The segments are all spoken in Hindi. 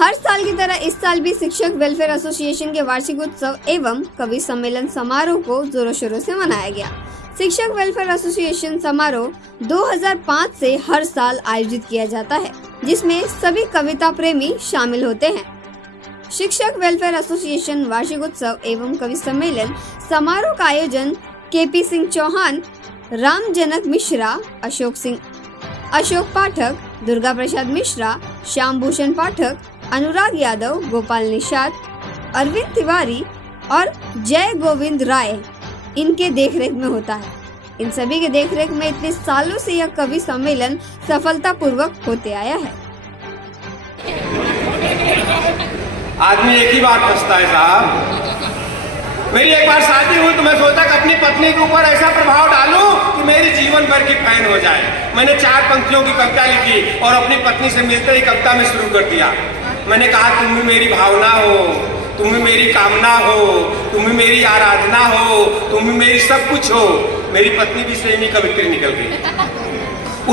हर साल की तरह इस साल भी शिक्षक वेलफेयर एसोसिएशन के वार्षिक उत्सव एवं कवि सम्मेलन समारोह को जोरों शोरों से मनाया गया। शिक्षक वेलफेयर एसोसिएशन समारोह 2005 से हर साल आयोजित किया जाता है, जिसमें सभी कविता प्रेमी शामिल होते हैं। शिक्षक वेलफेयर एसोसिएशन वार्षिक उत्सव एवं कवि सम्मेलन समारोह का आयोजन केपी सिंह चौहान, राम जनक मिश्रा, अशोक पाठक, दुर्गा प्रसाद मिश्रा, श्याम भूषण पाठक, अनुराग यादव, गोपाल निषाद, अरविंद तिवारी और जय गोविंद राय इनके देखरेख में होता है। इन सभी के देखरेख में इतने सालों से यह कवि सम्मेलन सफलतापूर्वक होते आया है। आदमी एक ही बात पूछता है साहब। मेरी एक बार शादी हुई तो मैं सोचा कि अपनी पत्नी के ऊपर ऐसा प्रभाव डालूं कि मेरी जीवन भर की फैन हो जाए। मैंने 4 पंक्तियों की कविता लिखी और अपनी पत्नी से मिलते ही कविता में शुरू कर दिया। मैंने कहा, तुम भी मेरी भावना हो, तुम भी मेरी कामना हो, तुम भी मेरी आराधना हो, तुम भी मेरी सब कुछ हो। मेरी पत्नी भी सेम ही कवित्री निकल गई।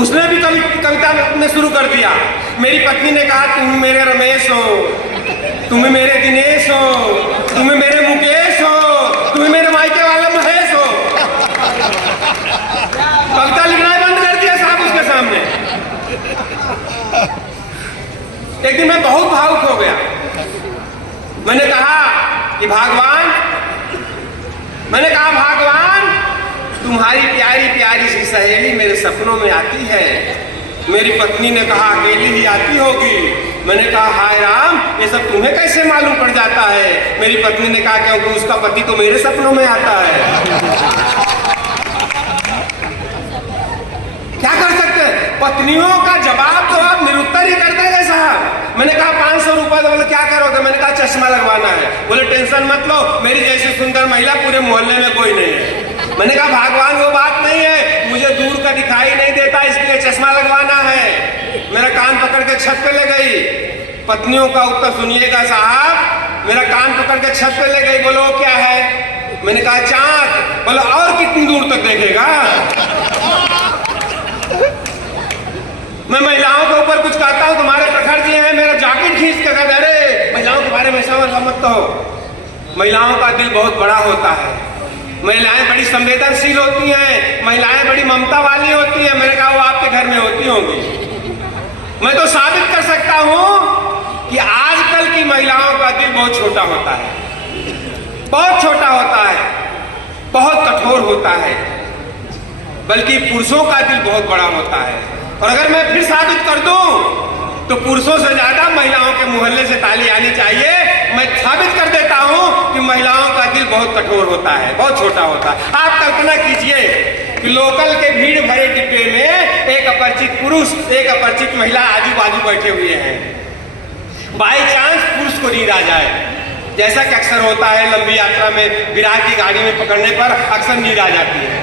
उसने भी कविता में शुरू कर दिया। मेरी पत्नी ने कहा, तुम मेरे रमेश हो, तुम मेरे दिनेश हो, तुम मेरे मुकेश हो, तुम मेरे मायके वाला महेश हो। कविता लिखना ही बंद कर दिया साहब उसके सामने। एक दिन मैं बहुत भावुक हो गया। मैंने कहा भगवान, तुम्हारी प्यारी प्यारी सी सहेली मेरे सपनों में आती है। मेरी पत्नी ने कहा, अकेली ही आती होगी। मैंने कहा, हाय राम, ये सब तुम्हें कैसे मालूम पड़ जाता है? मेरी पत्नी ने कहा, क्योंकि उसका पति तो मेरे सपनों में आता है। क्या कर सकते हैं? पत्नियों का जवाब तो आप निरुत्तर ही कर देंगे साहब। मैंने कहा 500 रुपए। तो बोले क्या करोगे? मैंने कहा चश्मा लगवाना है। बोले टेंशन मत लो, मेरी जैसी सुंदर महिला पूरे मोहल्ले में कोई नहीं है। मैंने कहा भगवान वो बात नहीं है, मुझे दूर का दिखाई नहीं देता, इसलिए चश्मा लगवाना है। मेरा कान पकड़ के छत पे ले गई। पत्नियों का उत्तर सुनिएगा साहब। मेरा कान पकड़ के छत पे ले गई। बोलो क्या है? मैंने कहा चाँद। बोलो और कितनी दूर तक देखेगा? मैं महिलाओं के ऊपर कुछ कहता हूँ, तुम्हारे प्रखर जी हैं, मेरा जैकेट खींच के कहते, अरे महिलाओं के बारे में मत कहो। महिलाओं का दिल बहुत बड़ा होता है। महिलाएं बड़ी संवेदनशील होती हैं, महिलाएं बड़ी ममता वाली होती हैं। मैंने कहा वो आपके घर में होती होंगी। मैं तो साबित कर सकता हूं कि आजकल की महिलाओं का दिल बहुत छोटा होता है, बहुत छोटा होता है, बहुत कठोर होता है। बल्कि पुरुषों का दिल बहुत बड़ा होता है। और अगर मैं फिर साबित कर दूं तो पुरुषों से ज्यादा महिलाओं के मोहल्ले से ताली आनी चाहिए। मैं साबित कर देता हूं कि महिलाओं का दिल बहुत कठोर होता है, बहुत छोटा होता है। आप कल्पना कीजिए कि लोकल के भीड़ भरे डिब्बे में एक अपरिचित पुरुष, एक अपरिचित महिला आजू बाजू बैठे हुए हैं। बाई चांस पुरुष को नींद आ जाए, जैसा कि अक्सर होता है लंबी यात्रा में विराह की गाड़ी में पकड़ने पर अक्सर नींद आ जाती है।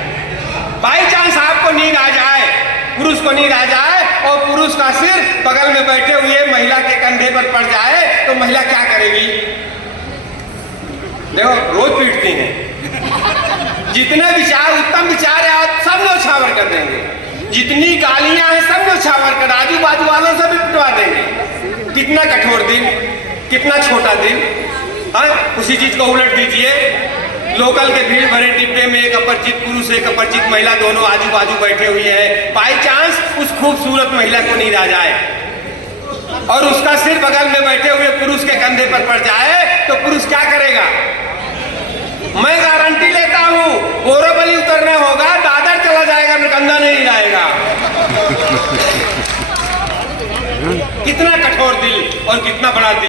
बाई चांस आपको नींद आ जाए, पुरुष को नींद आ जाए और पुरुष का सिर बगल में बैठे हुए महिला के कंधे पर पड़ जाए तो महिला क्या करेगी? देखो रोज पीटती हैं। जितने विचार, उत्तम विचार है सब लोग छावर कर देंगे। जितनी गालियां हैं सब लोग छावर कर, आजू बाजू वालों से भी पिटवा देंगे। कितना कठोर दिल, कितना छोटा दिल। उसी चीज को उलट दीजिए। लोकल के भीड़ भरे डिब्बे में एक अपरिचित पुरुष, एक अपरिचित महिला, दोनों आजू बाजू बैठे हुए हैं। बाई चांस उस खूबसूरत महिला को नींद आ जाए और उसका सिर बगल में बैठे हुए पुरुष के कंधे पर पड़ जाए तो पुरुष क्या करेगा? मैं गारंटी लेता हूं, बोरीवली उतरना होगा, दादर चला जाएगा, कंधा नहीं जाएगा। कितना कठोर दिल और कितना बड़ा दिल।